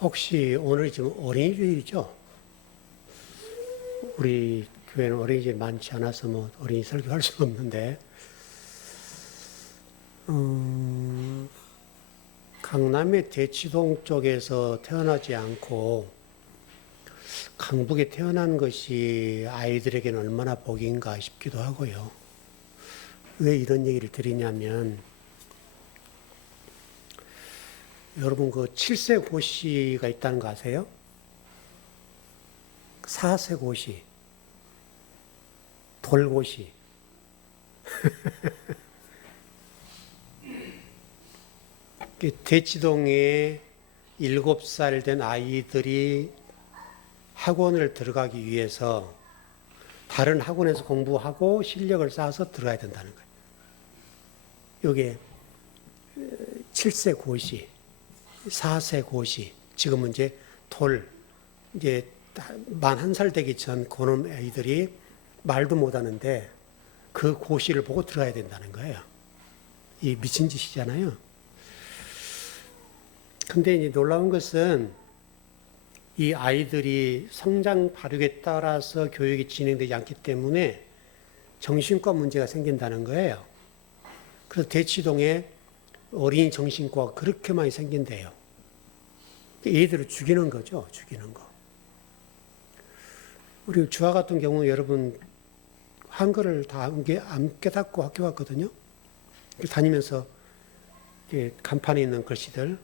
혹시 오늘 지금 어린이주일이죠? 우리 교회는 어린이집 많지 않아서 뭐 어린이 설교할 수는 없는데, 강남의 대치동 쪽에서 태어나지 않고 강북에 태어난 것이 아이들에게는 얼마나 복인가 싶기도 하고요. 왜 이런 얘기를 드리냐면, 여러분 그 7세 고시가 있다는 거 아세요? 4세 고시, 돌고시. 대치동에 7살 된 아이들이 학원을 들어가기 위해서 다른 학원에서 공부하고 실력을 쌓아서 들어가야 된다는 거예요. 이게 7세 고시, 4세 고시, 지금은 이제 이제 만 1살 되기 전 그놈 아이들이 말도 못하는데 그 고시를 보고 들어가야 된다는 거예요. 이 미친 짓이잖아요. 근데 이제 놀라운 것은 이 아이들이 성장 발육에 따라서 교육이 진행되지 않기 때문에 정신과 문제가 생긴다는 거예요. 그래서 대치동에 어린이 정신과가 그렇게 많이 생긴대요. 얘들을 죽이는 거죠, 죽이는 거. 우리 주아 같은 경우는 여러분 한글을 다 안 깨닫고 학교 갔거든요. 다니면서 간판에 있는 글씨들,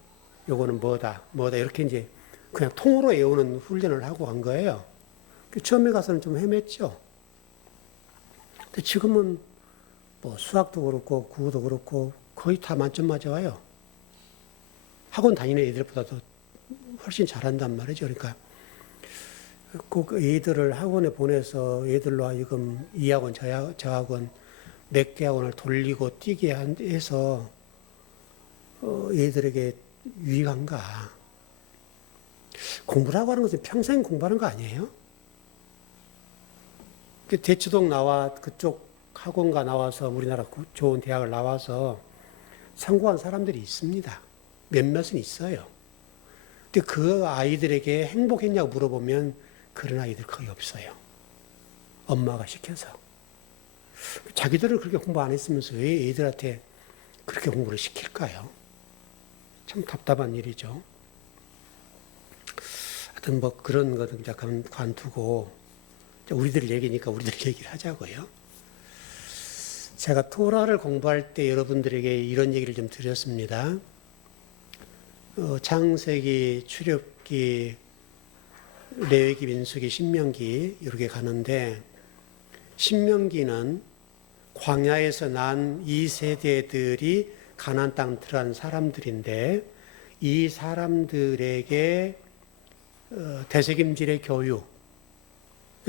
요거는 뭐다 이렇게 이제 그냥 통으로 외우는 훈련을 하고 간 거예요. 처음에 가서는 좀 헤맸죠. 근데 지금은 뭐 수학도 그렇고 국어도 그렇고 거의 다 만점 맞아와요. 학원 다니는 애들보다도 훨씬 잘한단 말이죠. 그러니까 꼭 애들을 학원에 보내서 애들로 하여금 이 학원 저 학원 몇 개 학원을 돌리고 뛰게 해서 애들에게 유익한가. 공부라고 하는 것은 평생 공부하는 거 아니에요? 대치동 그쪽 학원가 나와서 우리나라 좋은 대학을 나와서 성공한 사람들이 있습니다. 몇몇은 있어요. 근데 그 아이들에게 행복했냐고 물어보면 그런 아이들 거의 없어요. 엄마가 시켜서. 자기들은 그렇게 공부 안 했으면서 왜 애들한테 그렇게 공부를 시킬까요? 참 답답한 일이죠. 하여튼 뭐 그런 거는 약간 관두고 우리들 얘기니까 우리들 얘기를 하자고요. 제가 토라를 공부할 때 여러분들에게 이런 얘기를 좀 드렸습니다. 창세기, 출애굽기, 레위기, 민수기, 신명기 이렇게 가는데 신명기는 광야에서 난 이 세대들이 가나안 땅 들어간 사람들인데 이 사람들에게 대책임질의 교육,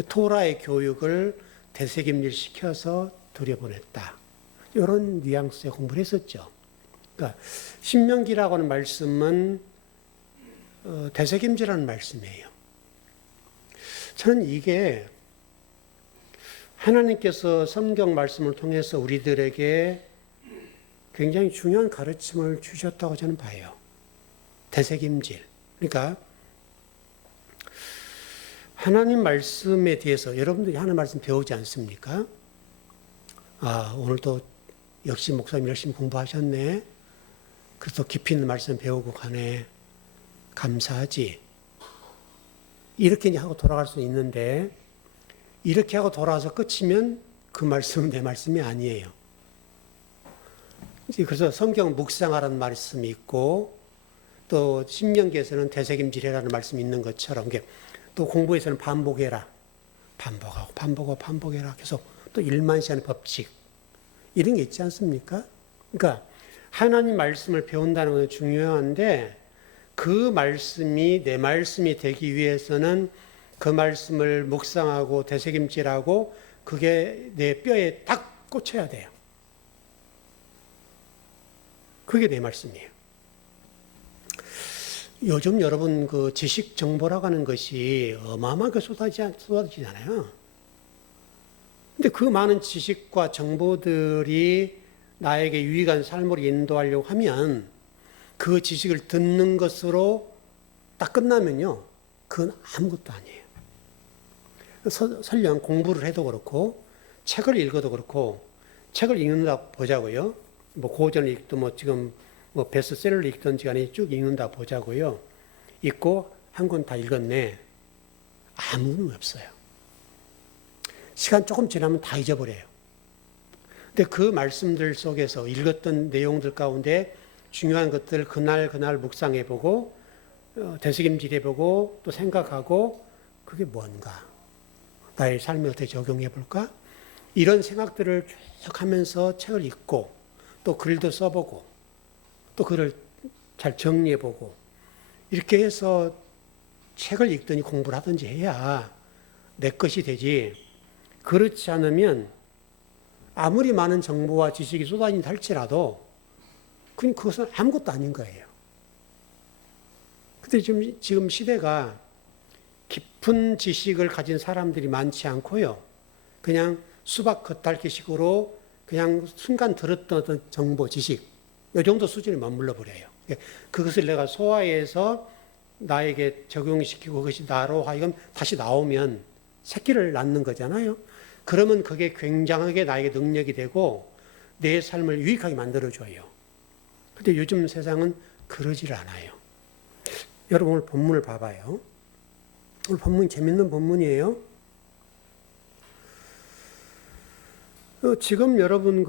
토라의 교육을 대책임질 시켜서 들여보냈다. 이런 뉘앙스의 공부를 했었죠. 그러니까 신명기라고 하는 말씀은 대책임질하는 말씀이에요. 저는 이게 하나님께서 성경 말씀을 통해서 우리들에게 굉장히 중요한 가르침을 주셨다고 저는 봐요. 대책임질. 그러니까 하나님 말씀에 대해서 여러분들이 하나님 말씀 배우지 않습니까? 아, 오늘도 역시 목사님 열심히 공부하셨네. 그래서 깊이 있는 말씀 배우고 가네. 감사하지. 이렇게 이제 하고 돌아갈 수 있는데 이렇게 하고 돌아와서 끝이면 그 말씀은 내 말씀이 아니에요. 그래서 성경 묵상하라는 말씀이 있고 또 신명기에서는 대책임질해라는 말씀이 있는 것처럼 또 공부에서는 반복해라. 반복하고 반복해라. 계속 또 일만시하는 법칙. 이런 게 있지 않습니까? 그러니까 하나님 말씀을 배운다는 것은 중요한데 그 말씀이 내 말씀이 되기 위해서는 그 말씀을 묵상하고 되새김질하고 그게 내 뼈에 딱 꽂혀야 돼요. 그게 내 말씀이에요. 요즘 여러분 그 지식 정보라고 하는 것이 어마어마하게 쏟아지잖아요. 근데 그 많은 지식과 정보들이 나에게 유익한 삶으로 인도하려고 하면 그 지식을 듣는 것으로 딱 끝나면요. 그건 아무것도 아니에요. 설령 공부를 해도 그렇고 책을 읽어도 그렇고 책을 읽는다 보자고요. 뭐 고전을 읽든 뭐 지금 뭐 베스트셀러를 읽든지 간에 쭉 읽는다 보자고요. 읽고 한 권 다 읽었네. 아무 의미 없어요. 시간 조금 지나면 다 잊어버려요. 근데 그 말씀들 속에서 읽었던 내용들 가운데 중요한 것들 그날 묵상해보고 되새김질해보고 또 생각하고 그게 뭔가 나의 삶에 어떻게 적용해볼까? 이런 생각들을 쭉 하면서 책을 읽고 또 글도 써보고 또 글을 잘 정리해보고 이렇게 해서 책을 읽든지 공부를 하든지 해야 내 것이 되지. 그렇지 않으면 아무리 많은 정보와 지식이 쏟아진다 할지라도 그것은 아무것도 아닌 거예요. 근데 지금 시대가 깊은 지식을 가진 사람들이 많지 않고요. 그냥 수박 겉핥기식으로 그냥 순간 들었던 어떤 정보, 지식, 이 정도 수준에 머물러 버려요. 그것을 내가 소화해서 나에게 적용시키고 그것이 나로 하여금 다시 나오면 새끼를 낳는 거잖아요. 그러면 그게 굉장하게 나에게 능력이 되고 내 삶을 유익하게 만들어줘요. 근데 요즘 세상은 그러질 않아요. 여러분 오늘 본문을 봐봐요. 오늘 본문 재밌는 본문이에요. 지금 여러분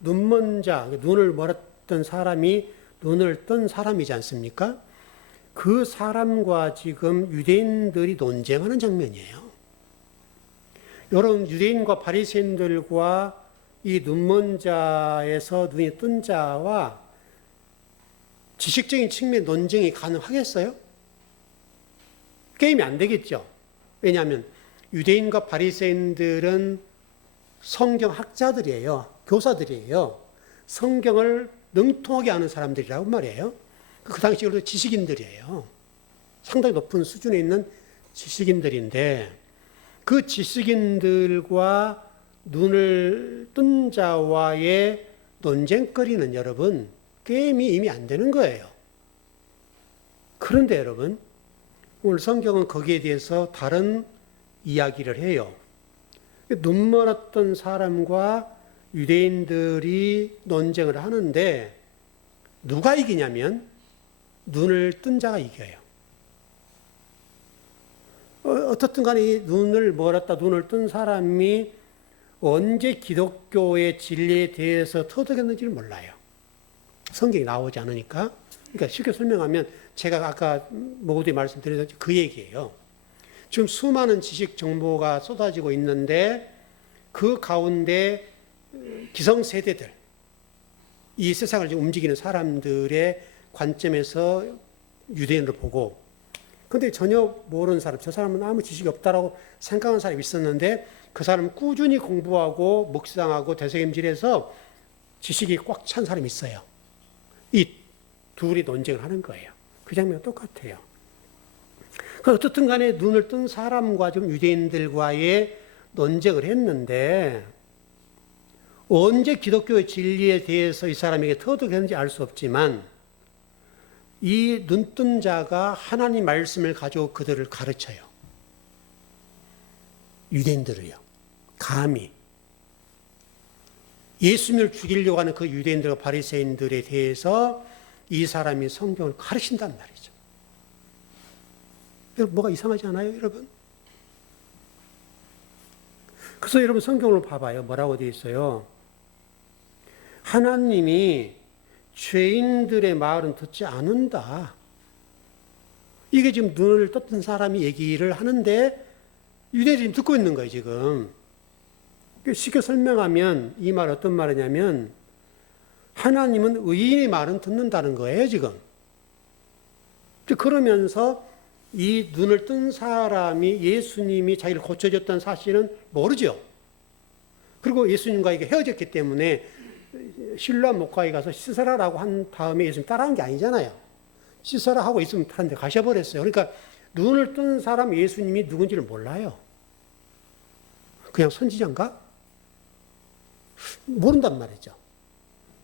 눈먼 자, 눈을 멀었던 사람이 눈을 뜬 사람이지 않습니까? 그 사람과 지금 유대인들이 논쟁하는 장면이에요. 여러분 유대인과 바리새인들과 이 눈먼 자에서 눈이 뜬 자와 지식적인 측면 논쟁이 가능하겠어요? 게임이 안 되겠죠. 왜냐하면 유대인과 바리새인들은 성경 학자들이에요. 교사들이에요. 성경을 능통하게 아는 사람들이라고 말이에요. 그 당시 그래도 지식인들이에요. 상당히 높은 수준에 있는 지식인들인데 그 지식인들과 눈을 뜬 자와의 논쟁거리는 여러분 게임이 이미 안 되는 거예요. 그런데 여러분 오늘 성경은 거기에 대해서 다른 이야기를 해요. 눈 멀었던 사람과 유대인들이 논쟁을 하는데 누가 이기냐면 눈을 뜬 자가 이겨요. 어떻든 간에 눈을 멀었다 눈을 뜬 사람이 언제 기독교의 진리에 대해서 터득했는지를 몰라요. 성경이 나오지 않으니까. 그러니까 쉽게 설명하면 제가 아까 모두에 말씀드렸던 그 얘기예요. 지금 수많은 지식 정보가 쏟아지고 있는데 그 가운데 기성세대들, 이 세상을 지금 움직이는 사람들의 관점에서 유대인을 보고 근데 전혀 모르는 사람, 저 사람은 아무 지식이 없다라고 생각하는 사람이 있었는데 그 사람은 꾸준히 공부하고 묵상하고 되새김질해서 지식이 꽉 찬 사람이 있어요. 이 둘이 논쟁을 하는 거예요. 그 장면은 똑같아요. 어떻든 간에 눈을 뜬 사람과 좀 유대인들과의 논쟁을 했는데 언제 기독교의 진리에 대해서 이 사람에게 터득했는지 알 수 없지만 이 눈뜬 자가 하나님 말씀을 가지고 그들을 가르쳐요. 유대인들을요. 감히 예수님을 죽이려고 하는 그 유대인들과 바리새인들에 대해서 이 사람이 성경을 가르친단 말이죠. 여러분 뭐가 이상하지 않아요, 여러분? 그래서 여러분 성경을 봐봐요. 뭐라고 되어 있어요? 하나님이 죄인들의 말은 듣지 않는다. 이게 지금 눈을 떴던 사람이 얘기를 하는데 유대인들이 듣고 있는 거예요, 지금. 쉽게 설명하면 이 말 어떤 말이냐면 하나님은 의인의 말은 듣는다는 거예요, 지금. 그러면서 이 눈을 뜬 사람이 예수님이 자기를 고쳐줬다는 사실은 모르죠. 그리고 예수님과 이게 헤어졌기 때문에 실로암 목가에 가서 씻어라라고 한 다음에 예수님 따라한 게 아니잖아요. 씻어라 하고 있으면 다른 데 가셔버렸어요. 그러니까 눈을 뜬 사람 예수님이 누군지를 몰라요. 그냥 선지자인가? 모른단 말이죠.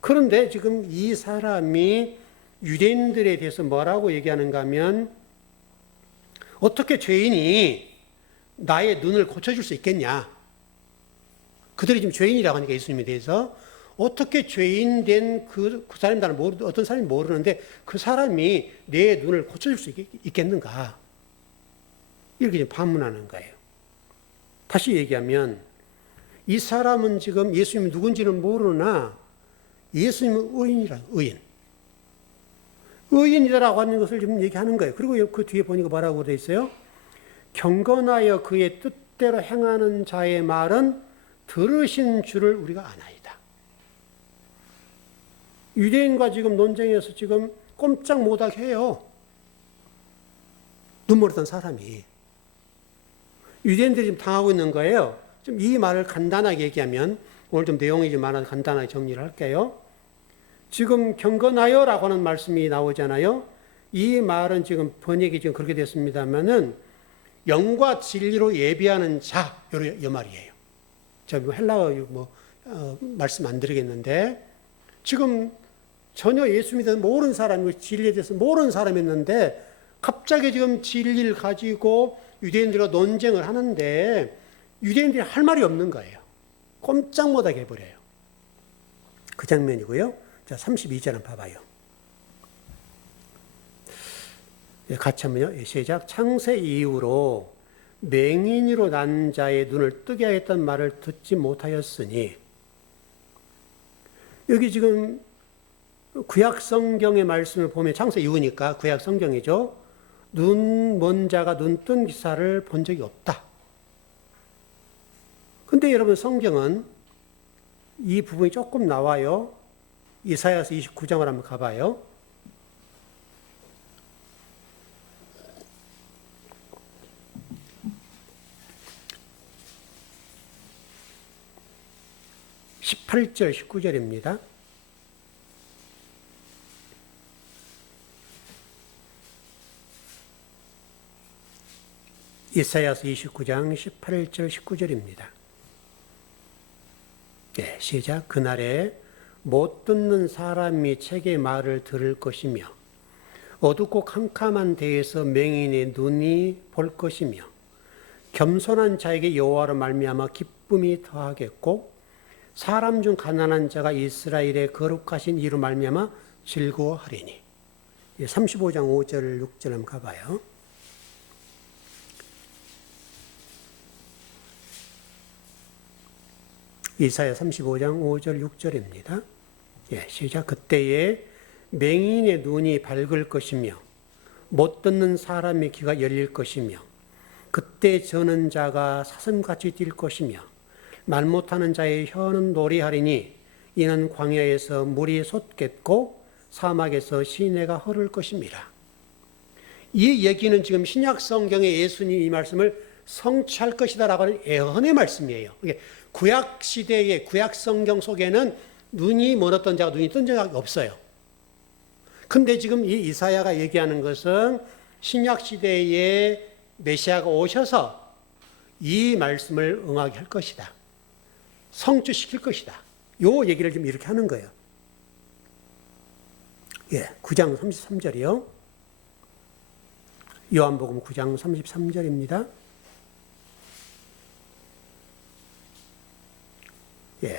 그런데 지금 이 사람이 유대인들에 대해서 뭐라고 얘기하는가 하면 어떻게 죄인이 나의 눈을 고쳐줄 수 있겠냐. 그들이 지금 죄인이라고 하니까 예수님에 대해서 어떻게 죄인 된 그 사람이 나는 어떤 사람이 모르는데 그 사람이 내 눈을 고쳐줄 수 있겠는가. 이렇게 지금 반문하는 거예요. 다시 얘기하면 이 사람은 지금 예수님이 누군지는 모르나 예수님은 의인이라, 의인. 의인이라고 하는 것을 지금 얘기하는 거예요. 그리고 그 뒤에 보니까 뭐라고 되어 있어요? 경건하여 그의 뜻대로 행하는 자의 말은 들으신 줄을 우리가 아나이다. 유대인과 지금 논쟁에서 지금 꼼짝 못하게 해요. 눈물었던 사람이. 유대인들이 지금 당하고 있는 거예요. 좀 이 말을 간단하게 얘기하면 오늘 좀 내용이 좀 많아서 간단하게 정리를 할게요. 지금 경건하여라고 하는 말씀이 나오잖아요. 이 말은 지금 번역이 지금 그렇게 됐습니다만은 영과 진리로 예비하는 자, 이 말이에요. 제가 헬라어 말씀 안 드리겠는데 지금 전혀 예수 믿어 모르는 사람이고 진리에 대해서 모르는 사람이었는데 갑자기 지금 진리를 가지고 유대인들과 논쟁을 하는데 유대인들이 할 말이 없는 거예요. 꼼짝 못하게 해버려요. 그 장면이고요. 자, 32절 한번 봐봐요. 같이 한번요. 시작. 창세 이후로 맹인으로 난 자의 눈을 뜨게 하였던 말을 듣지 못하였으니 여기 지금 구약 성경의 말씀을 보면 창세 이후니까 구약 성경이죠. 눈 먼 자가 눈 뜬 기사를 본 적이 없다. 근데 여러분 성경은 이 부분이 조금 나와요. 이사야서 29장을 한번 가봐요. (18절) (19절입니다) 이사야서 29장 18절 19절입니다. 네, 시작. 그날에 못 듣는 사람이 책의 말을 들을 것이며 어둡고 캄캄한 데에서 맹인의 눈이 볼 것이며 겸손한 자에게 여호와로 말미암아 기쁨이 더하겠고 사람 중 가난한 자가 이스라엘의 거룩하신 이로 말미암아 즐거워하리니. 35장 5절 6절 한번 가봐요. 이사야 35장 5절 6절입니다. 시작. 그때에 맹인의 눈이 밝을 것이며 못 듣는 사람의 귀가 열릴 것이며 그때 저는 자가 사슴같이 뛸 것이며 말 못하는 자의 혀는 노래하리니 이는 광야에서 물이 솟겠고 사막에서 시내가 흐를 것입니다. 이 얘기는 지금 신약 성경에 예수님이 이 말씀을 성취할 것이다라고 하는 예언의 말씀이에요. 구약 시대의 구약 성경 속에는 눈이 멀었던 자가 눈이 뜬 적이 없어요. 근데 지금 이 이사야가 얘기하는 것은 신약 시대에 메시아가 오셔서 이 말씀을 응하게 할 것이다. 성취시킬 것이다. 요 얘기를 좀 이렇게 하는 거예요. 9장 33절이요. 요한복음 9장 33절입니다.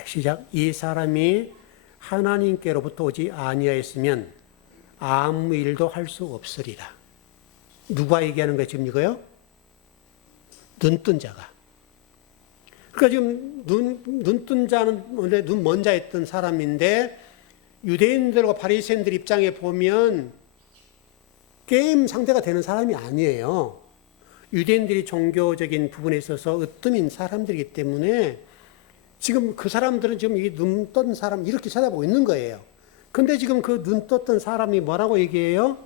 시작. 이 사람이 하나님께로부터 오지 아니하였으면 아무 일도 할 수 없으리라. 누가 얘기하는 거예요, 지금 이거요? 눈뜬 자가. 그러니까 지금 눈뜬 자는 원래 눈 먼 자였던 사람인데 유대인들과 바리새인들 입장에 보면 게임 상대가 되는 사람이 아니에요. 유대인들이 종교적인 부분에 있어서 으뜸인 사람들이기 때문에 지금 그 사람들은 지금 이 눈 뜬 사람 이렇게 쳐다보고 있는 거예요. 근데 지금 그 눈 떴던 사람이 뭐라고 얘기해요?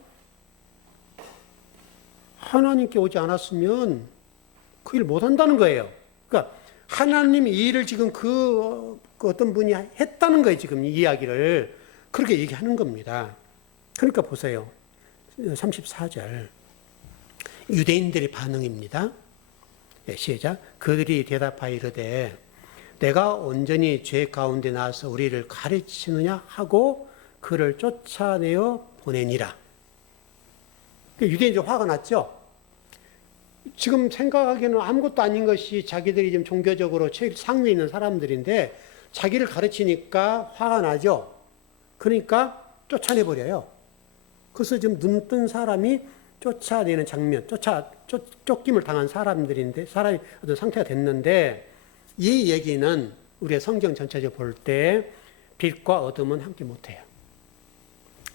하나님께 오지 않았으면 그 일 못 한다는 거예요. 그러니까 하나님이 이 일을 지금 그 어떤 분이 했다는 거예요. 지금 이 이야기를. 그렇게 얘기하는 겁니다. 그러니까 보세요. 34절. 유대인들의 반응입니다. 시작. 그들이 대답하여 이르되 내가 온전히 죄 가운데 나와서 우리를 가르치느냐 하고 그를 쫓아내어 보내니라. 유대인들이 화가 났죠. 지금 생각하기에는 아무것도 아닌 것이 자기들이 지금 종교적으로 제일 상위에 있는 사람들인데 자기를 가르치니까 화가 나죠. 그러니까 쫓아내버려요. 그래서 지금 눈뜬 사람이 쫓아내는 장면, 쫓김을 당한 사람들인데, 사람이 어떤 상태가 됐는데, 이 얘기는 우리의 성경 전체적으로 볼 때 빛과 어둠은 함께 못해요.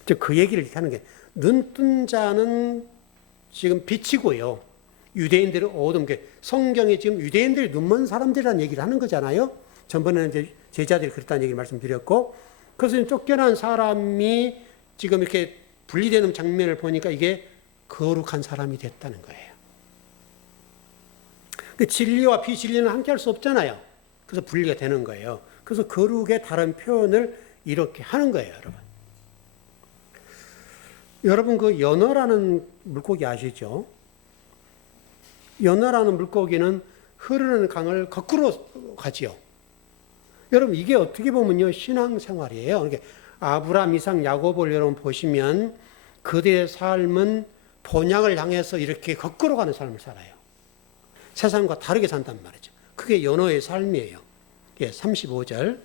즉, 그 얘기를 이렇게 하는 게, 눈뜬 자는 지금 빛이고요. 유대인들은 어둠, 성경에 지금 유대인들이 눈먼 사람들이라는 얘기를 하는 거잖아요. 전번에는 이제 제자들이 그랬다는 얘기를 말씀드렸고, 그래서 쫓겨난 사람이 지금 이렇게 분리되는 장면을 보니까 이게 거룩한 사람이 됐다는 거예요. 진리와 비진리는 함께 할 수 없잖아요. 그래서 분리가 되는 거예요. 그래서 거룩의 다른 표현을 이렇게 하는 거예요, 여러분. 여러분, 그 연어라는 물고기 아시죠? 연어라는 물고기는 흐르는 강을 거꾸로 가지요. 여러분, 이게 어떻게 보면요, 신앙생활이에요. 그러니까 아브라함, 이삭, 야곱을 여러분 보시면 그들의 삶은 본향을 향해서 이렇게 거꾸로 가는 삶을 살아요. 세상과 다르게 산단 말이죠. 그게 연어의 삶이에요. 35절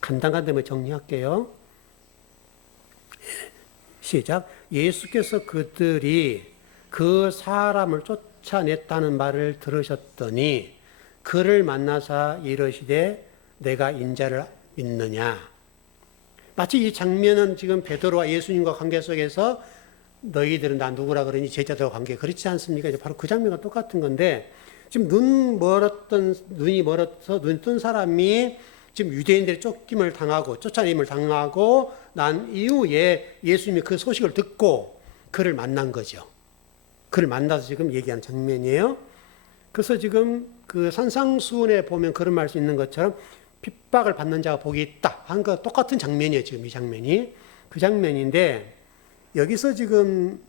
간단간단히 정리할게요. 시작. 예수께서 그들이 그 사람을 쫓아냈다는 말을 들으셨더니 그를 만나사 이르시되 내가 인자를 믿느냐. 마치 이 장면은 지금 베드로와 예수님과 관계 속에서 너희들은 나 누구라 그러니 제자들과 관계 그렇지 않습니까? 바로 그 장면과 똑같은 건데 지금 눈이 멀어서 눈 뜬 사람이 지금 유대인들의 쫓김을 당하고 쫓아냄을 당하고 난 이후에 예수님이 그 소식을 듣고 그를 만난 거죠. 그를 만나서 지금 얘기하는 장면이에요. 그래서 지금 그 산상수훈에 보면 그런 말씀 있는 것처럼 핍박을 받는 자가 복이 있다 한 거 똑같은 장면이에요. 지금 이 장면이 그 장면인데 여기서 지금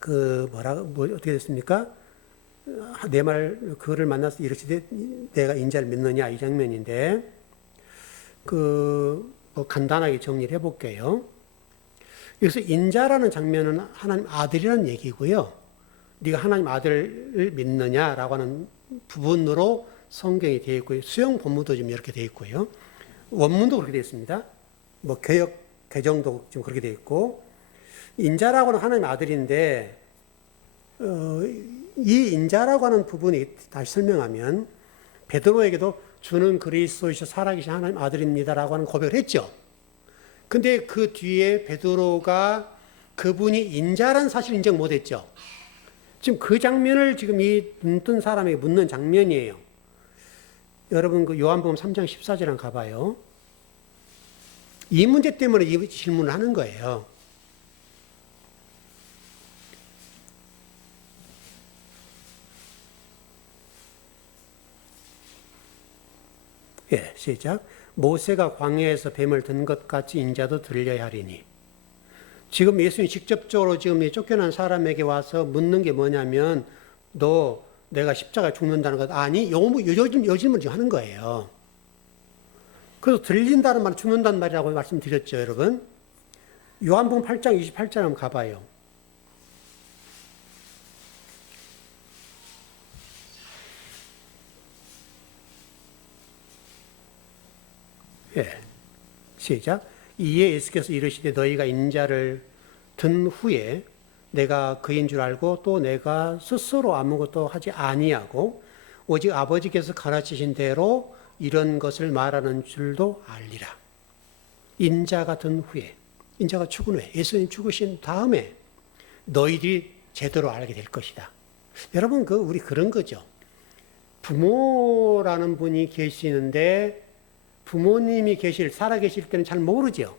그 어떻게 됐습니까? 내 말 그를 만나서 이르시되 내가 인자를 믿느냐 이 장면인데 간단하게 정리를 해볼게요. 여기서 인자라는 장면은 하나님 아들이라는 얘기고요. 네가 하나님 아들을 믿느냐라고 하는 부분으로 성경이 되어 있고요. 수용 본문도 좀 이렇게 되어 있고요. 원문도 그렇게 되어 있습니다. 개역 개정도 좀 그렇게 되어 있고 인자라고는 하나님 아들인데 이 인자라고 하는 부분이 다시 설명하면 베드로에게도 주는 그리스도이시오 살아계신 하나님 아들입니다라고 하는 고백을 했죠. 근데 그 뒤에 베드로가 그분이 인자라는 사실을 인정 못했죠. 지금 그 장면을 지금 이 눈뜬 사람에게 묻는 장면이에요. 여러분 그 요한복음 3장 14절 한번 가봐요. 이 문제 때문에 이 질문을 하는 거예요. 시작. 모세가 광야에서 뱀을 든 것 같이 인자도 들려야 하리니. 지금 예수님이 직접적으로 지금 쫓겨난 사람에게 와서 묻는 게 뭐냐면 너 내가 십자가에 죽는다는 것 아니? 요즘은 지금 하는 거예요. 그래서 들린다는 말, 죽는다는 말이라고 말씀드렸죠, 여러분. 요한복음 8장 28절 한번 가봐요. 시작. 이에 예수께서 이르시되 너희가 인자를 든 후에 내가 그인 줄 알고 또 내가 스스로 아무것도 하지 아니하고 오직 아버지께서 가르치신 대로 이런 것을 말하는 줄도 알리라. 인자가 든 후에, 인자가 죽은 후에, 예수님 죽으신 다음에 너희들이 제대로 알게 될 것이다. 여러분, 우리 그런 거죠. 부모라는 분이 계시는데 부모님이 살아계실 때는 잘 모르죠.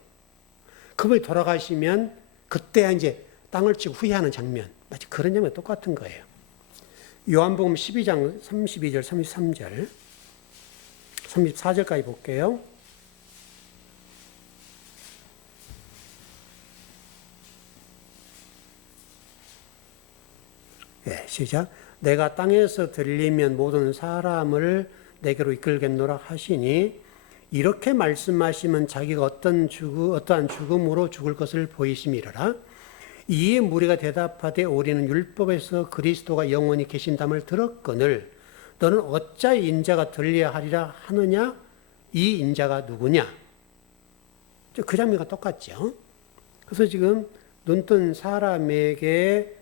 그분이 돌아가시면 그때 이제 땅을 치고 후회하는 장면, 마치 그런 장면 똑같은 거예요. 요한복음 12장 32절, 33절, 34절까지 볼게요. 시작. 내가 땅에서 들리면 모든 사람을 내게로 이끌겠노라 하시니 이렇게 말씀하시면 자기가 어떠한 죽음으로 죽을 것을 보이심이라. 이에 무리가 대답하되 우리는 율법에서 그리스도가 영원히 계신담을 들었거늘 너는 어찌 인자가 들려야 하리라 하느냐? 이 인자가 누구냐? 그 장면과 똑같죠. 그래서 지금 눈뜬 사람에게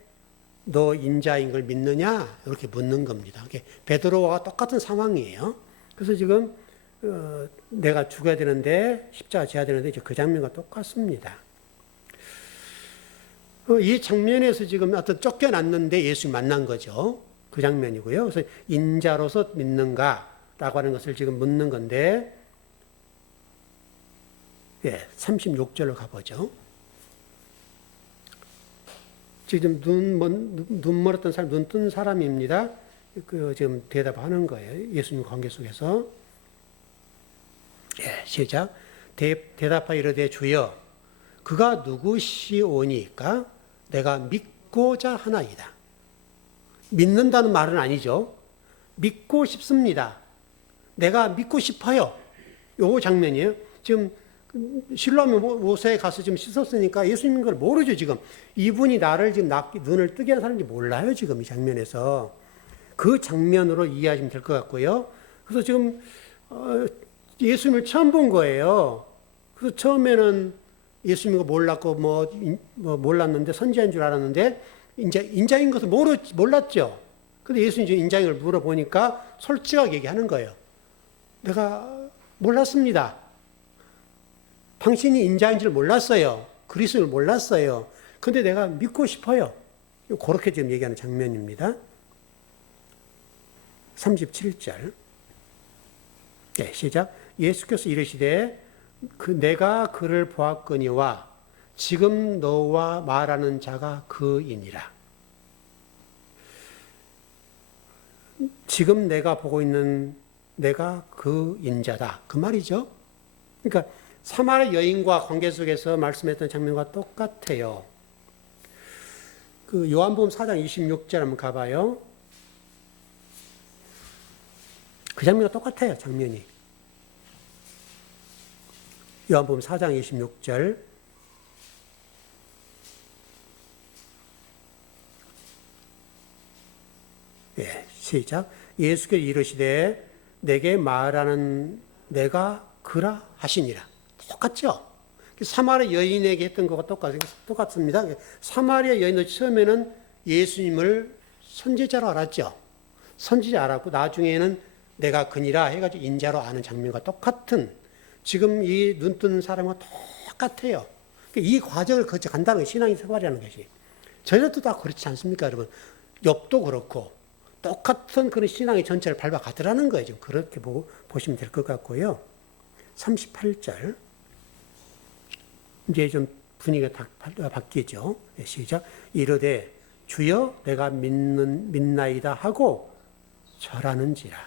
너 인자인 걸 믿느냐? 이렇게 묻는 겁니다. 베드로와 똑같은 상황이에요. 그래서 지금 내가 죽어야 되는데 십자가 져야 되는데 그 장면과 똑같습니다. 이 장면에서 지금 어떤 쫓겨났는데 예수 만난 거죠. 그 장면이고요. 그래서 인자로서 믿는가라고 하는 것을 지금 묻는 건데, 36절로 가보죠. 지금 눈 멀었던 사람, 눈 뜬 사람입니다. 지금 대답하는 거예요. 예수님 관계 속에서. 시작. 대답하여 이르되 주여, 그가 누구시오니까 내가 믿고자 하나이다. 믿는다는 말은 아니죠. 믿고 싶습니다. 내가 믿고 싶어요. 요 장면이에요. 지금 실로암 모세에 가서 지금 씻었으니까 예수님인 걸 모르죠, 지금. 이분이 나를 지금 눈을 뜨게 한 사람인지 몰라요, 지금 이 장면에서. 그 장면으로 이해하시면 될 것 같고요. 그래서 지금, 예수님을 처음 본 거예요. 그래서 처음에는 예수님인 거 몰랐고, 몰랐는데, 선지자인 줄 알았는데, 인자인 것을 몰랐죠. 근데 예수님 인자인 걸 물어보니까 솔직하게 얘기하는 거예요. 내가 몰랐습니다. 당신이 인자인 줄 몰랐어요. 그리스도를 몰랐어요. 근데 내가 믿고 싶어요. 그렇게 지금 얘기하는 장면입니다. 37절. 시작. 예수께서 이르시되 내가 그를 보았거니와 지금 너와 말하는 자가 그이니라. 지금 내가 보고 있는 내가 그 인자다. 그 말이죠. 그러니까 사마리아 여인과 관계 속에서 말씀했던 장면과 똑같아요. 요한복음 4장 26절 한번 가봐요. 그 장면과 똑같아요, 장면이. 요한복음 4장 26절. 시작. 예수께서 이르시되 내게 말하는 내가 그라 하시니라. 똑같죠? 사마리아 여인에게 했던 것과 똑같습니다. 사마리아 여인도 처음에는 예수님을 선지자로 알았죠. 선지자 알았고 나중에는 내가 그니라 해가지고 인자로 아는 장면과 똑같은 지금 이 눈뜬 사람과 똑같아요. 이 과정을 거쳐 간다는 게 신앙의 생활이라는 것이. 저희도 다 그렇지 않습니까, 여러분? 욥도 그렇고 똑같은 그런 신앙의 전체를 밟아가더라는 거예요. 지금 그렇게 보시면 될 것 같고요. 38절. 이제 좀 분위기가 바뀌죠. 시작. 이르되 주여 내가 믿나이다 하고 절하는지라.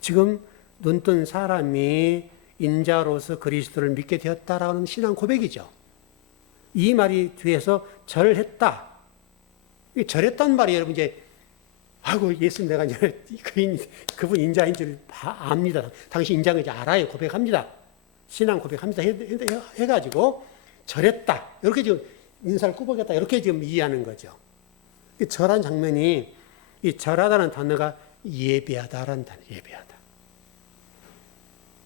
지금 눈뜬 사람이 인자로서 그리스도를 믿게 되었다라는 신앙 고백이죠. 이 말이 뒤에서 절했다. 절했단 말이 여러분 이제 아이고 예수님 내가 이제 그분 인자인 줄 압니다. 당신 인자인 줄 알아요. 고백합니다. 신앙 고백합니다. 해가지고 절했다. 이렇게 지금 인사를 꾸벅였다. 이렇게 지금 이해하는 거죠. 절한 장면이 이 절하다는 단어가 예배하다라는 단어. 예배하다.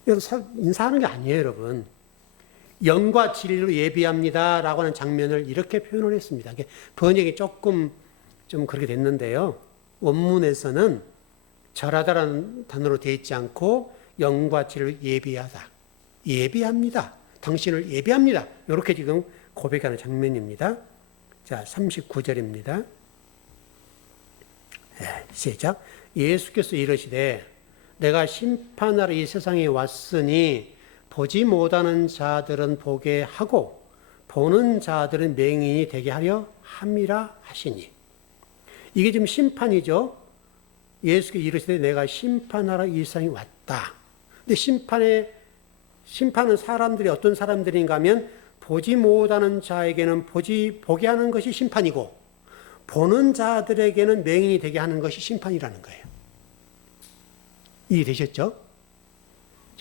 여러분 인사하는 게 아니에요, 여러분. 영과 진리로 예배합니다라고 하는 장면을 이렇게 표현을 했습니다. 번역이 조금 좀 그렇게 됐는데요. 원문에서는 절하다라는 단어로 되어 있지 않고 영과 진리로 예배하다. 예배합니다. 당신을 예배합니다. 이렇게 지금 고백하는 장면입니다. 자, 39절입니다. 시작. 예수께서 이르시되 내가 심판하러 이 세상에 왔으니 보지 못하는 자들은 보게 하고 보는 자들은 맹인이 되게 하려 함이라 하시니. 이게 지금 심판이죠. 예수께서 이르시되 내가 심판하러 이 세상에 왔다. 근데 심판은 사람들이 어떤 사람들인가 하면 보지 못하는 자에게는 보게 하는 것이 심판이고 보는 자들에게는 맹인이 되게 하는 것이 심판이라는 거예요. 이해되셨죠?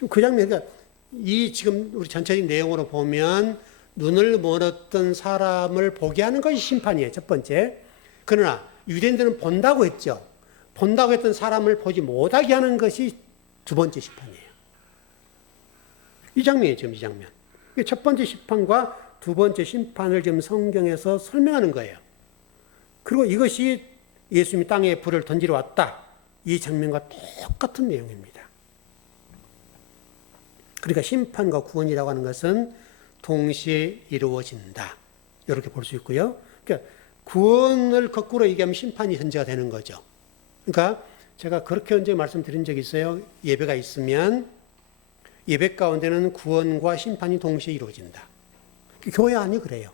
지금 그 장면, 그러니까 이 지금 우리 전체적인 내용으로 보면 눈을 멀었던 사람을 보게 하는 것이 심판이에요. 첫 번째. 그러나 유대인들은 본다고 했죠. 본다고 했던 사람을 보지 못하게 하는 것이 두 번째 심판이에요. 이 장면이에요. 지금 이 장면. 첫 번째 심판과 두 번째 심판을 지금 성경에서 설명하는 거예요. 그리고 이것이 예수님이 땅에 불을 던지러 왔다. 이 장면과 똑같은 내용입니다. 그러니까 심판과 구원이라고 하는 것은 동시에 이루어진다. 이렇게 볼 수 있고요. 그러니까 구원을 거꾸로 얘기하면 심판이 현재가 되는 거죠. 그러니까 제가 그렇게 언제 말씀드린 적이 있어요. 예배가 있으면 예배 가운데는 구원과 심판이 동시에 이루어진다. 교회 안이 그래요.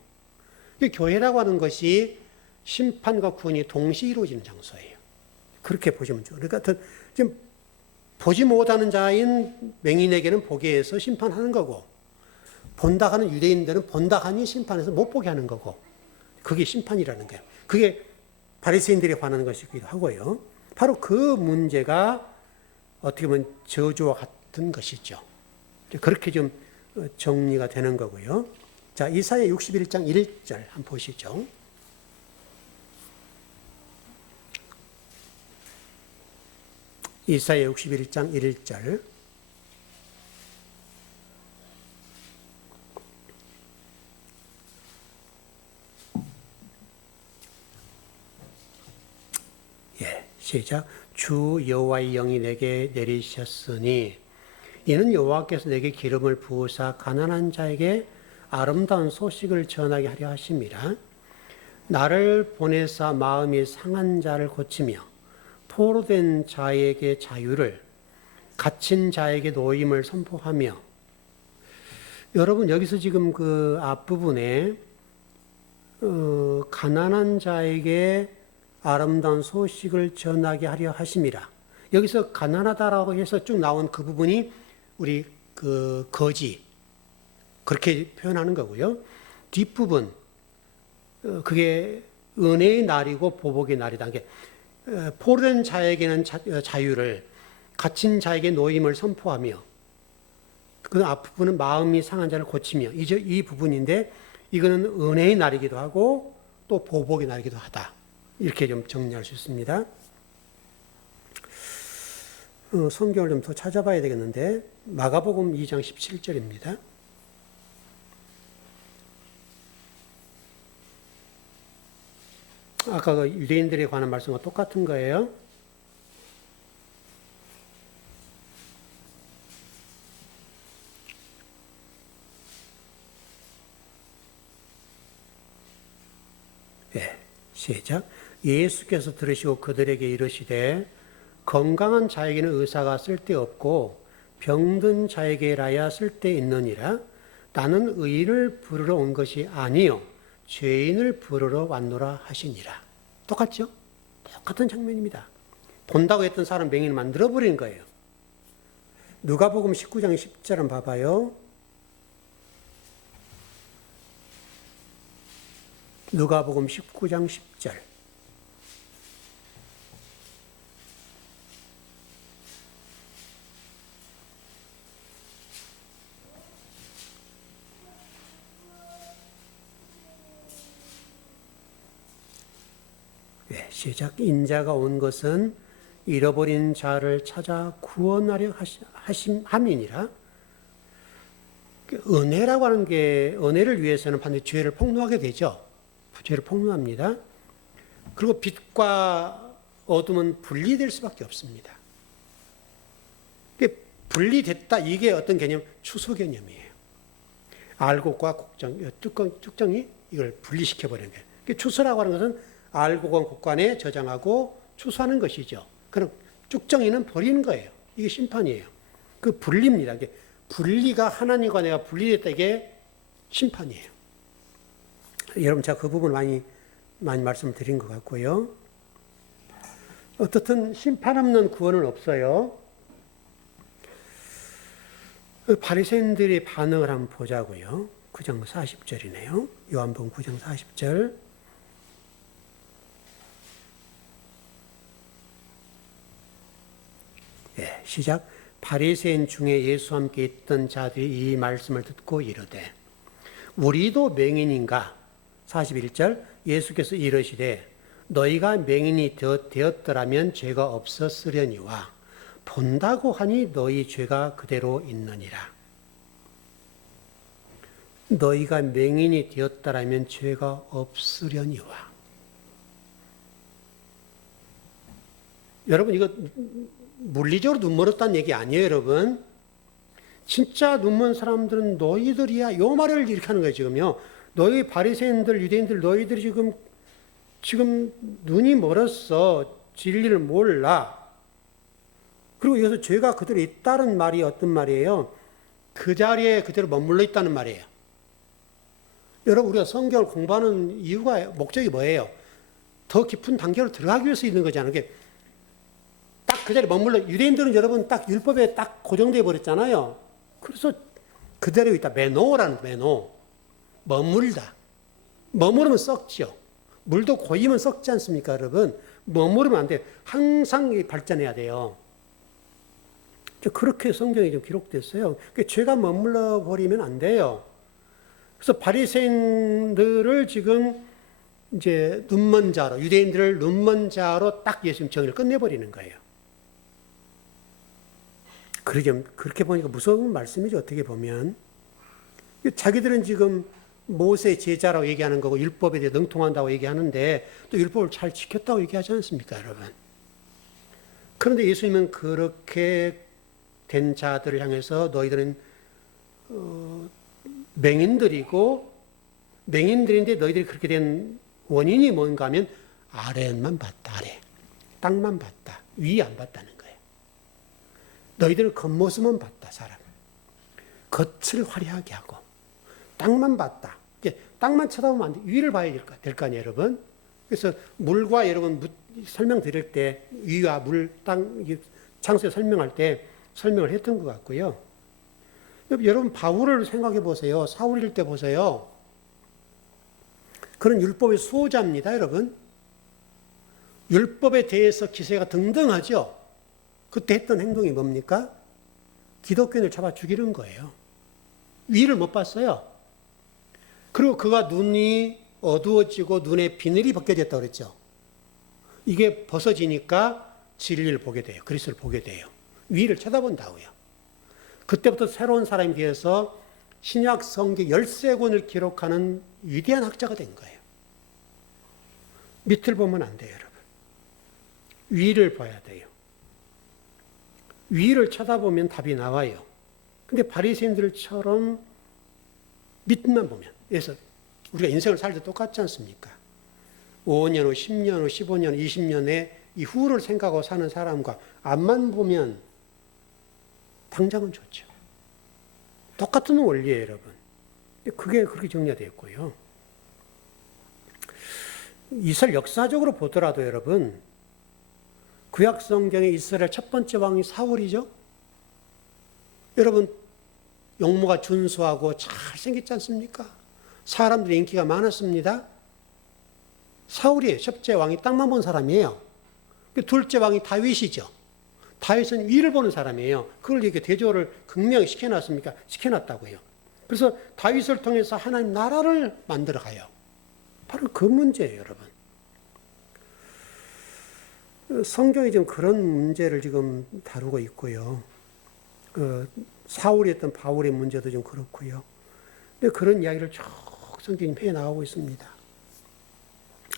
교회라고 하는 것이 심판과 구원이 동시에 이루어지는 장소예요. 그렇게 보시면 좋아요. 그러니까 지금 보지 못하는 자인 맹인에게는 보게 해서 심판하는 거고, 본다 하는 유대인들은 본다 하니 심판해서 못 보게 하는 거고, 그게 심판이라는 거예요. 그게 바리새인들이 관하는 것이기도 하고요. 바로 그 문제가 어떻게 보면 저주와 같은 것이죠. 그렇게 좀 정리가 되는 거고요. 자, 이사야 61장 1절 한번 보시죠. 이사야 61장 1절. 예, 시작. 주 여호와의 영이 내게 내리셨으니 이는 여호와께서 내게 기름을 부으사 가난한 자에게 아름다운 소식을 전하게 하려 하심이라. 나를 보내사 마음이 상한 자를 고치며 포로된 자에게 자유를, 갇힌 자에게 노임을 선포하며. 여러분 여기서 지금 그 앞부분에 가난한 자에게 아름다운 소식을 전하게 하려 하심이라. 여기서 가난하다라고 해서 쭉 나온 그 부분이 우리 그 거지, 그렇게 표현하는 거고요. 뒷부분, 그게 은혜의 날이고 보복의 날이다. 포로된 자에게는 자유를, 갇힌 자에게 노임을 선포하며, 그 앞부분은 마음이 상한 자를 고치며, 이 부분인데 이거는 은혜의 날이기도 하고 또 보복의 날이기도 하다. 이렇게 좀 정리할 수 있습니다. 성경을 좀 더 찾아봐야 되겠는데 마가복음 2장 17절입니다. 아까 그 유대인들에 관한 말씀과 똑같은 거예요. 네, 시작. 예수께서 들으시고 그들에게 이르시되 건강한 자에게는 의사가 쓸데없고 병든 자에게라야 쓸데있느니라. 나는 의인을 부르러 온 것이 아니요 죄인을 부르러 왔노라 하시니라. 똑같죠? 똑같은 장면입니다. 본다고 했던 사람 맹인을 만들어버리는 거예요. 누가복음 19장 10절 한번 봐봐요. 누가복음 19장 10절. 네, 시작. 인자가 온 것은 잃어버린 자를 찾아 구원하려 함이니라. 은혜라고 하는 게, 은혜를 위해서는 반드시 죄를 폭로하게 되죠. 죄를 폭로합니다. 그리고 빛과 어둠은 분리될 수밖에 없습니다. 분리됐다, 이게 어떤 개념? 추수 개념이에요. 알곡과 쭉정이 이걸 분리시켜버리는 거예요. 추수라고 하는 것은 알곡과 곡간에 저장하고 추수하는 것이죠. 그럼 쭉정이는 버리는 거예요. 이게 심판이에요. 그 분리입니다. 분리가 하나님과 내가 분리됐다, 이게 심판이에요. 여러분 제가 그 부분 많이 말씀을 드린 것 같고요. 어떻든 심판 없는 구원은 없어요. 바리새인들의 반응을 한번 보자고요. 9장 40절이네요. 요한복음 9장 40절. 네, 시작. 바리새인 중에 예수와 함께 있던 자들이 이 말씀을 듣고 이르되 우리도 맹인인가? 41절 예수께서 이르시되 너희가 맹인이 되었더라면 죄가 없었으려니와 본다고 하니 너희 죄가 그대로 있느니라. 너희가 맹인이 되었더라면 죄가 없으려니와. 여러분 이거 물리적으로 눈멀었다는 얘기 아니에요, 여러분. 진짜 눈먼 사람들은 너희들이야. 요 말을 이렇게 하는 거예요, 지금요. 너희 바리새인들, 유대인들, 너희들이 지금 눈이 멀었어. 진리를 몰라. 그리고 여기서 죄가 그대로 있다는 말이 어떤 말이에요? 그 자리에 그대로 머물러 있다는 말이에요. 여러분, 우리가 성경을 공부하는 이유가, 목적이 뭐예요? 더 깊은 단계로 들어가기 위해서 있는 거잖아요. 딱 그 자리에 머물러, 유대인들은 여러분 딱 율법에 딱 고정되어 버렸잖아요. 그래서 그대로 있다. 메노라는 메노. 머물다. 머무르면 썩죠. 물도 고이면 썩지 않습니까, 여러분? 머무르면 안 돼요. 항상 발전해야 돼요. 그렇게 성경이 좀 기록됐어요. 죄가 머물러 버리면 안 돼요. 그래서 바리새인들을 지금 이제 눈먼 자로, 유대인들을 눈먼 자로 딱 예수님 정의를 끝내버리는 거예요. 그렇게 보니까 무서운 말씀이죠, 어떻게 보면. 자기들은 지금 모세 제자라고 얘기하는 거고 율법에 대해 능통한다고 얘기하는데 또 율법을 잘 지켰다고 얘기하지 않습니까, 여러분? 그런데 예수님은 그렇게 된 자들을 향해서 너희들은 맹인들인데 너희들이 그렇게 된 원인이 뭔가 하면 아래만 봤다. 아래. 땅만 봤다. 위 안 봤다는 거예요. 너희들은 겉모습만 봤다. 사람을. 겉을 화려하게 하고 땅만 봤다. 땅만 쳐다보면 안 돼. 위를 봐야 될 거 아니에요, 여러분? 그래서 물과 여러분 설명드릴 때 위와 물, 땅, 창세 설명할 때 설명을 했던 것 같고요. 여러분 바울을 생각해 보세요. 사울일 때 보세요. 그런 율법의 수호자입니다, 여러분. 율법에 대해서 기세가 등등하죠. 그때 했던 행동이 뭡니까? 기독교인을 잡아 죽이는 거예요. 위를 못 봤어요. 그리고 그가 눈이 어두워지고 눈에 비늘이 벗겨졌다고 그랬죠. 이게 벗어지니까 진리를 보게 돼요. 그리스도를 보게 돼요. 위를 쳐다본다고요. 그때부터 새로운 사람이 되어서 신약 성경 13권을 기록하는 위대한 학자가 된 거예요. 밑을 보면 안 돼요, 여러분. 위를 봐야 돼요. 위를 쳐다보면 답이 나와요. 근데 바리새인들처럼 밑만 보면, 그래서 우리가 인생을 살 때 똑같지 않습니까? 5년 후, 10년 후, 15년, 20년의 이 후를 생각하고 사는 사람과 앞만 보면 당장은 좋죠. 똑같은 원리예요, 여러분. 그게 그렇게 정리가 되어 있고요. 이스라엘 역사적으로 보더라도 여러분, 구약 성경의 이스라엘 첫 번째 왕이 사울이죠. 여러분 용모가 준수하고 잘생겼지 않습니까? 사람들의 인기가 많았습니다. 사울이 첫째 왕이 땅만 본 사람이에요. 둘째 왕이 다윗이죠. 다윗은 위를 보는 사람이에요. 그걸 이렇게 대조를 극명히 시켜놨습니까? 시켜놨다고요. 그래서 다윗을 통해서 하나님 나라를 만들어가요. 바로 그 문제예요, 여러분. 성경이 지금 그런 문제를 지금 다루고 있고요. 사울이 했던 바울의 문제도 좀 그렇고요. 근데 그런 이야기를 쭉 성경이 해 나가고 있습니다.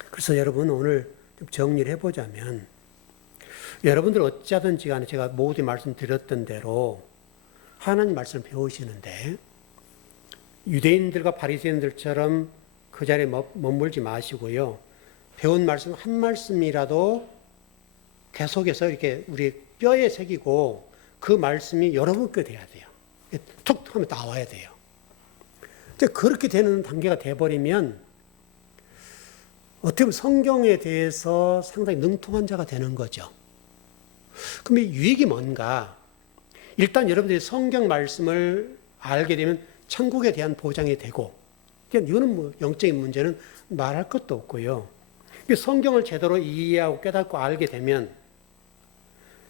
그래서 여러분 오늘 좀 정리를 해보자면, 여러분들 어찌하든지 간에 제가 모두 말씀드렸던 대로 하나님 말씀을 배우시는데 유대인들과 바리새인들처럼 그 자리에 머물지 마시고요. 배운 말씀 한 말씀이라도 계속해서 이렇게 우리 뼈에 새기고 그 말씀이 여러분께 돼야 돼요. 툭 하면 나와야 돼요. 그렇게 되는 단계가 돼버리면 어떻게 보면 성경에 대해서 상당히 능통한 자가 되는 거죠. 그럼 이 유익이 뭔가? 일단 여러분들이 성경 말씀을 알게 되면 천국에 대한 보장이 되고, 이거는 뭐 영적인 문제는 말할 것도 없고요. 성경을 제대로 이해하고 깨닫고 알게 되면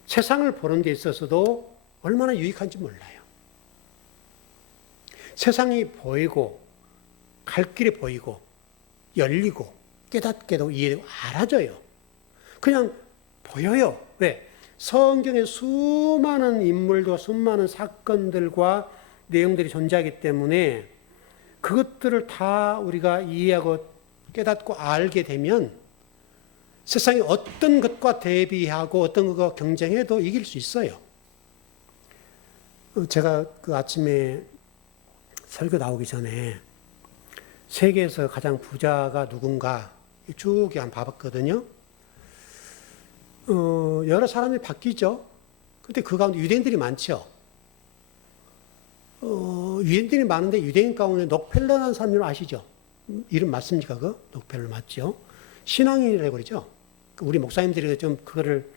세상을 보는 데 있어서도 얼마나 유익한지 몰라요. 세상이 보이고 갈 길이 보이고 열리고 깨닫게도 이해되고 알아져요. 그냥 보여요. 왜? 성경에 수많은 인물과 수많은 사건들과 내용들이 존재하기 때문에 그것들을 다 우리가 이해하고 깨닫고 알게 되면 세상에 어떤 것과 대비하고 어떤 것과 경쟁해도 이길 수 있어요. 제가 그 아침에 설교 나오기 전에 세계에서 가장 부자가 누군가 쭉 한번 봐봤거든요. 여러 사람이 바뀌죠. 근데 그 가운데 유대인들이 많죠. 유대인들이 많은데 유대인 가운데 록펠러라는 사람 이름 아시죠? 이름 맞습니까? 그 록펠러 맞죠? 신앙인이라고 그러죠. 우리 목사님들이 좀 그거를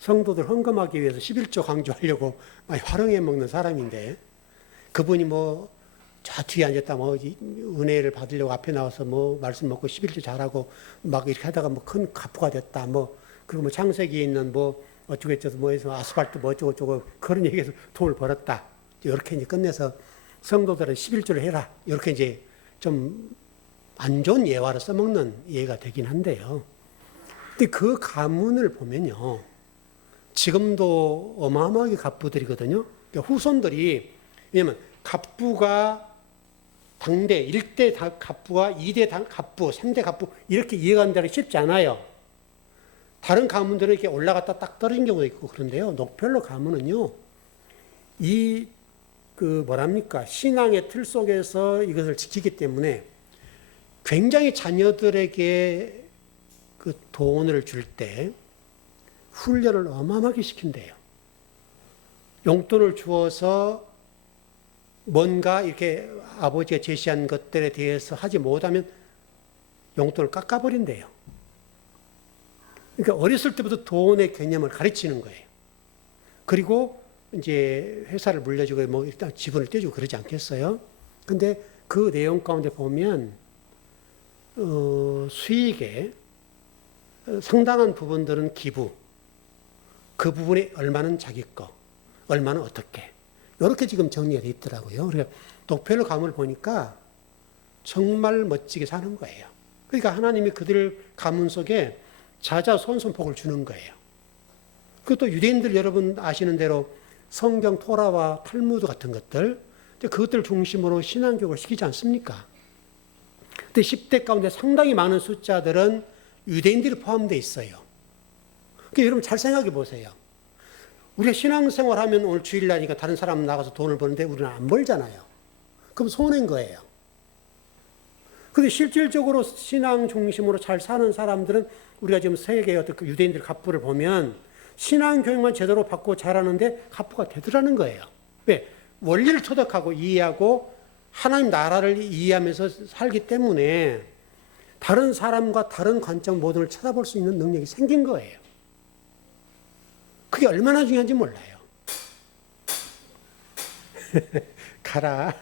성도들 헌금하기 위해서 11조 강조하려고 많이 활용해 먹는 사람인데 그분이 뭐 저 뒤에 앉았다 뭐 은혜를 받으려고 앞에 나와서 뭐 말씀 먹고 11조 잘하고 막 이렇게 하다가 뭐 큰 가부가 됐다 뭐 그리고 뭐 창세기에 있는 뭐 어쩌고저쩌고 뭐 해서 아스팔트 뭐 어쩌고저쩌고 그런 얘기해서 돈을 벌었다. 이렇게 이제 끝내서 성도들은 11조를 해라. 이렇게 이제 좀 안 좋은 예화를 써먹는 예가 되긴 한데요. 근데 그 가문을 보면요. 지금도 어마어마하게 갑부들이거든요. 그러니까 후손들이, 왜냐면 갑부가 당대 1대 갑부와 2대 갑부, 3대 갑부 이렇게 이해간다는 게 쉽지 않아요. 다른 가문들은 이렇게 올라갔다 딱 떨어진 경우도 있고 그런데요. 녹펠러 가문은요. 신앙의 틀 속에서 이것을 지키기 때문에 굉장히 자녀들에게 그 돈을 줄 때 훈련을 어마어마하게 시킨대요. 용돈을 주어서 뭔가 이렇게 아버지가 제시한 것들에 대해서 하지 못하면 용돈을 깎아버린대요. 그러니까 어렸을 때부터 돈의 개념을 가르치는 거예요. 그리고 이제 회사를 물려주고 뭐 일단 지분을 떼주고 그러지 않겠어요? 근데 그 내용 가운데 보면 수익의 상당한 부분들은 기부, 그 부분이 얼마는 자기 거, 얼마는 어떻게 이렇게 지금 정리가 되어 있더라고요. 그러니까 녹펠러 가문을 보니까 정말 멋지게 사는 거예요. 그러니까 하나님이 그들 가문 속에 자자손손복을 주는 거예요. 그것도 유대인들 여러분 아시는 대로 성경 토라와 탈무드 같은 것들, 그것들 중심으로 신앙교육을 시키지 않습니까? 근데 10대 가운데 상당히 많은 숫자들은 유대인들이 포함되어 있어요. 그러니까 여러분 잘 생각해 보세요. 우리가 신앙생활 하면 오늘 주일날이니까 다른 사람 나가서 돈을 버는데 우리는 안 벌잖아요. 그럼 손해인 거예요. 근데 실질적으로 신앙 중심으로 잘 사는 사람들은 우리가 지금 세계의 어떤 그 유대인들 갑부를 보면 신앙 교육만 제대로 받고 잘하는데 갑부가 되더라는 거예요. 왜? 원리를 터득하고 이해하고 하나님 나라를 이해하면서 살기 때문에 다른 사람과 다른 관점 모든 걸 쳐다볼 수 있는 능력이 생긴 거예요. 그게 얼마나 중요한지 몰라요. 가라.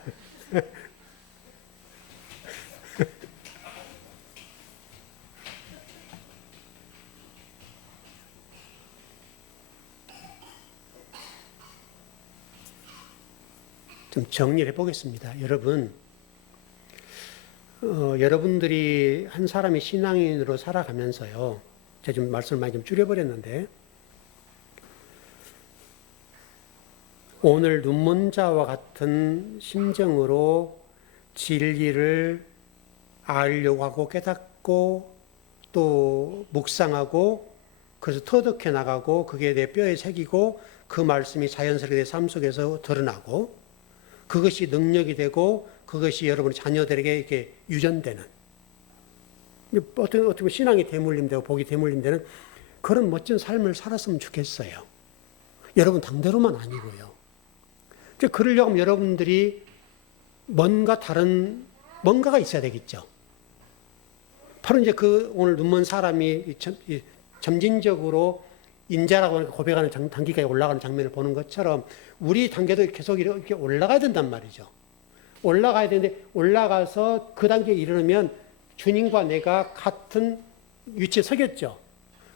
좀 정리를 해보겠습니다. 여러분, 여러분들이 한 사람이 신앙인으로 살아가면서요. 제가 좀 말씀을 많이 좀 줄여버렸는데 오늘 눈먼자와 같은 심정으로 진리를 알려고 하고 깨닫고 또 묵상하고 그래서 터득해 나가고 그게 내 뼈에 새기고 그 말씀이 자연스럽게 내 삶 속에서 드러나고 그것이 능력이 되고 그것이 여러분의 자녀들에게 이렇게 유전되는 어떻게 보면 신앙이 대물림되고 복이 대물림되는 그런 멋진 삶을 살았으면 좋겠어요. 여러분 당대로만 아니고요. 그러려고 하면 여러분들이 뭔가 다른 뭔가가 있어야 되겠죠. 바로 이제 그 오늘 눈먼 사람이 점진적으로 인자라고 하는 고백하는 단계까지 올라가는 장면을 보는 것처럼 우리 단계도 계속 이렇게 올라가야 된단 말이죠. 올라가야 되는데 올라가서 그 단계에 이르면 주님과 내가 같은 위치에 서겠죠.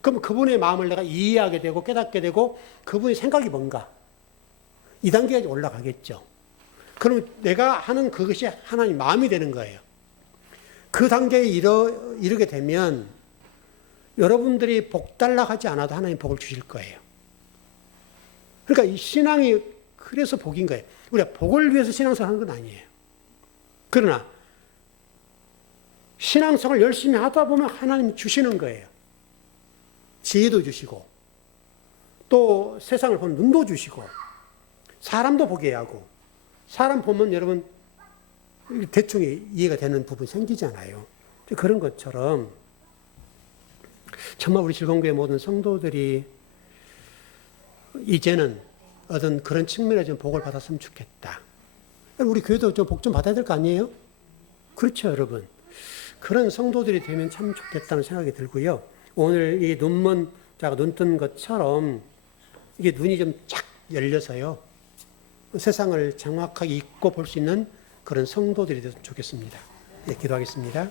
그럼 그분의 마음을 내가 이해하게 되고 깨닫게 되고 그분의 생각이 뭔가 2단계까지 올라가겠죠. 그럼 내가 하는 그것이 하나님 마음이 되는 거예요. 그 단계에 이르게 되면 여러분들이 복 달라 하지 않아도 하나님 복을 주실 거예요. 그러니까 이 신앙이 그래서 복인 거예요. 우리가 복을 위해서 신앙생활 하는 건 아니에요. 그러나 신앙생활을 열심히 하다 보면 하나님이 주시는 거예요. 지혜도 주시고 또 세상을 보는 눈도 주시고 사람도 보게 하고 사람 보면 여러분 대충 이해가 되는 부분이 생기잖아요. 그런 것처럼 정말 우리 즐거운교회 모든 성도들이 이제는 어떤 그런 측면에 좀 복을 받았으면 좋겠다. 우리 교회도 좀 복 좀 받아야 될 거 아니에요? 그렇죠, 여러분. 그런 성도들이 되면 참 좋겠다는 생각이 들고요. 오늘 이 눈먼 자가 눈 뜬 것처럼 이게 눈이 좀 쫙 열려서요. 세상을 정확하게 읽고 볼 수 있는 그런 성도들이 됐으면 좋겠습니다. 네, 기도하겠습니다.